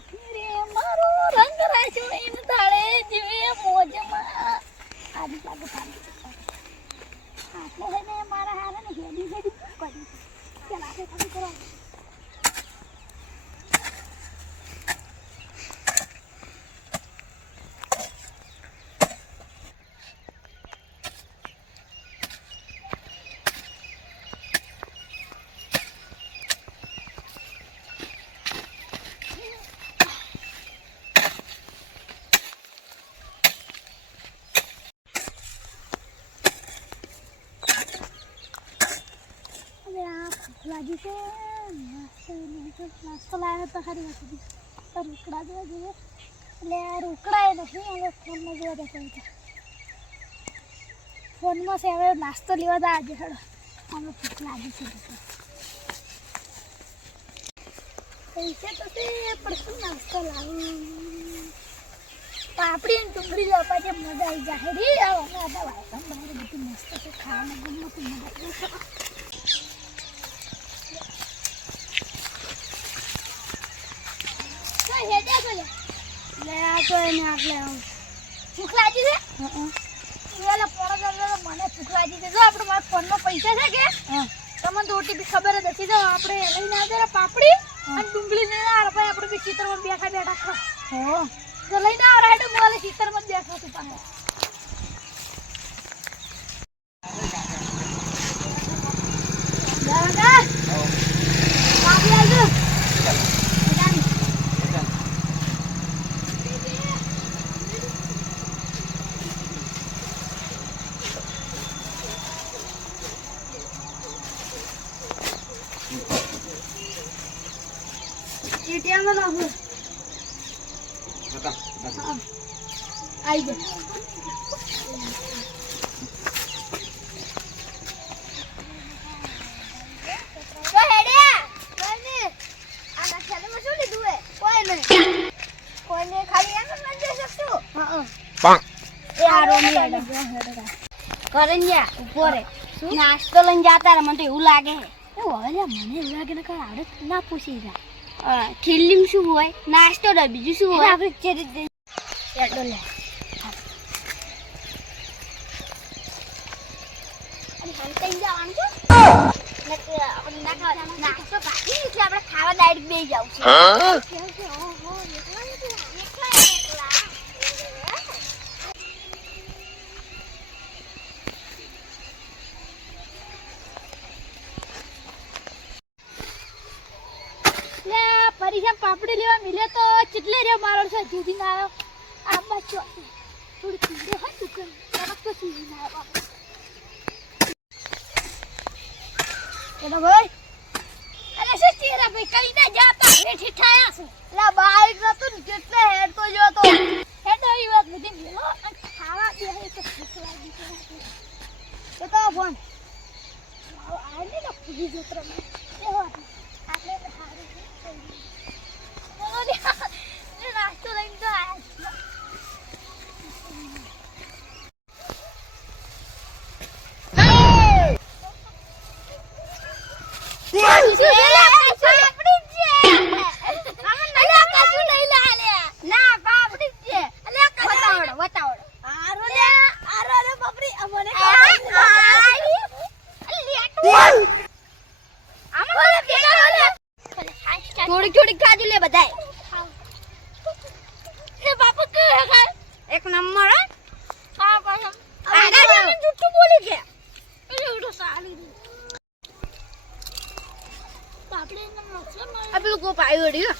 નથી રે મારો રંગ રાખ્યો એમ તાળે જીવે મોજમાં આજ લાગે થાકી આટલે હે ને મારા હારે ને હેડી હેડી કરી ચાલ આપણે ખાલી કરો લાગી છે નાસ્તો લાવ્યો તો ખરી વાત રોકડા જોવા જોઈએ એટલે આ રોકડા એ નથી હવે ફોનમાં જોવા દેખાય ફોનમાં છે હવે નાસ્તો લેવા દા આજે હેડો અમે ભૂખ લાગી છે પૈસા તો તે પણ શું નાસ્તો લાવું પાપડી ને ડુંગળી લેવા જે મજા આવી જાય રે આવો અમે આ વાયકમ બહાર બધી મસ્ત છે ખાવાનું ગમતું મજા લે આ તો એને આટલે ભૂખ લાગી છે મને ભૂખ લાગી છે જો આપણે મારા ફોનમાં પૈસા છે કે તમને તો ઓટીપી ખબર જ હતી જો આપણે લઈને આવજો પાપડી અને ડુંગળી લઈને આવે ભાઈ આપણે બી ચિત્રમાં બેઠા બેઠા ખા તો લઈને આવ રાઈડ મોલે ચિત્રમાં બેઠા છું પાછા દાદા પાપડી આવજો एटीएम में ना हो बता आई जा तो हेडिया कोई आना चले में શું લીધું હે કોઈ ને ખાલી એમ જ દે શકતું હા પાંક એ આરો ની હેડો કરન્યા ઉપર નાસ્તો લઈને જાતા રે મને તો એવું લાગે હે એવું હવે મને એવું લાગે ને કઈ આવડે ના પૂછી જા થેલીમ શું હોય નાસ્તો ને બીજું શું હોય આપણે ચેરી એડો લે અને હંતઈ જવાનું છે નકે આપણે નાસ્તો બાકી એટલે આપણે ખાવા ડાયરેક્ટ બેસી જાવ છે ઓહો એકલા પરીક્ષા પાપડી લેવા મિલે તો કેટલે રે મારો છે જુદી ના આવ્યો આ બચ્ચો થોડી ચીડે હોય દુકાન તરફ તો ચીડી ના આવ્યો એનો ભાઈ અરે શું ચીરા ભાઈ કઈ ના જાતા બેઠી ઠાયા છે લા બાઈક નતું ને કેટલે હેડ તો જો તો હેડ આવી વાત બધી મેલો અને ખાવા દે તો ભૂખ લાગી છે તો ફોન આ ને ના પૂજી જત્ર એ વાત આપણે હારું નાસ્તો લઈને તો આયા થોડી થોડી ખાજો લે બધાય એ બાપુ કે હે એક નંબર હા પાછો આડા ને જુઠ્ઠું બોલી કે એ ઉડો સાલી આપણે નંબર છે આ પેલું કો પાઈ વડી